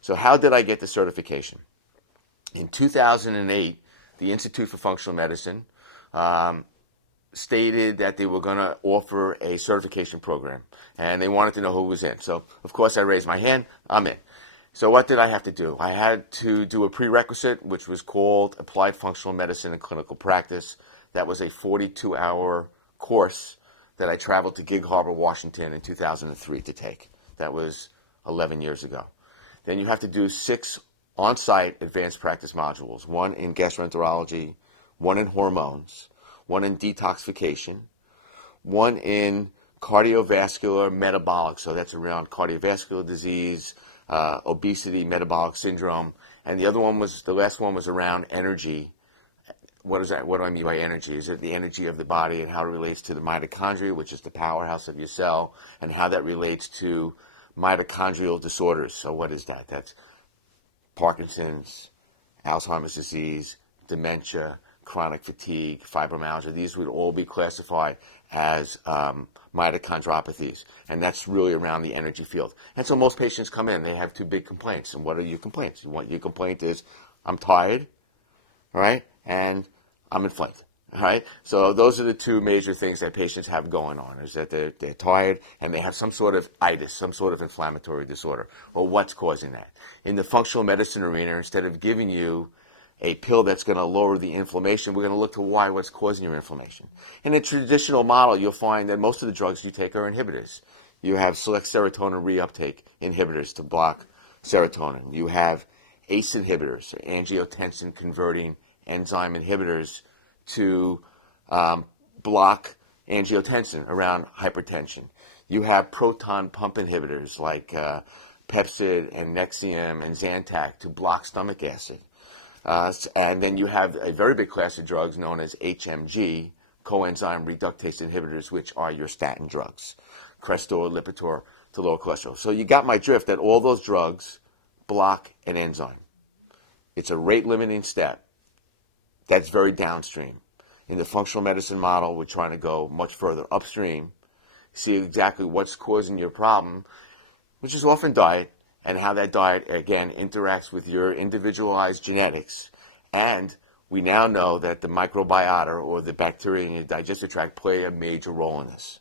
So how did I get the certification? In 2008, the Institute for Functional Medicine um, stated that they were going to offer a certification program, and they wanted to know who was in. So, of course, I raised my hand. I'm in. So what did I have to do? I had to do a prerequisite, which was called Applied Functional Medicine and Clinical Practice. That was a 42-hour course that I traveled to Gig Harbor, Washington in 2003 to take. That was 11 years ago. Then you have to do 6 on-site advanced practice modules, 1 in gastroenterology, 1 in hormones, 1 in detoxification, 1 in cardiovascular metabolic, so that's around cardiovascular disease, obesity, metabolic syndrome, and the last one was around energy. What is that? What do I mean by energy? Is it the energy of the body and how it relates to the mitochondria, which is the powerhouse of your cell, and how that relates to mitochondrial disorders? So what is that? That's Parkinson's, Alzheimer's disease, dementia, chronic fatigue, fibromyalgia. These would all be classified as mitochondriopathies, and that's really around the energy field. And so most patients come in, they have 2 big complaints. And what are your complaints? What your complaint is, I'm tired, all right, and I'm inflamed. All right, so those are the 2 major things that patients have going on, is that they're tired and they have some sort of itis, some sort of inflammatory disorder. Well, what's causing that? In the functional medicine arena, instead of giving you a pill that's going to lower the inflammation, we're going to look to what's causing your inflammation. In a traditional model, you'll find that most of the drugs you take are inhibitors. You have select serotonin reuptake inhibitors to block serotonin. You have ACE inhibitors, angiotensin converting enzyme inhibitors to block angiotensin around hypertension. You have proton pump inhibitors like Pepcid and Nexium and Zantac to block stomach acid. And then you have a very big class of drugs known as HMG, coenzyme reductase inhibitors, which are your statin drugs, Crestor, Lipitor, to lower cholesterol. So you got my drift that all those drugs block an enzyme. It's a rate-limiting step that's very downstream. In the functional medicine model, we're trying to go much further upstream, see exactly what's causing your problem, which is often diet, and how that diet, again, interacts with your individualized genetics. And we now know that the microbiota, or the bacteria in your digestive tract, play a major role in this.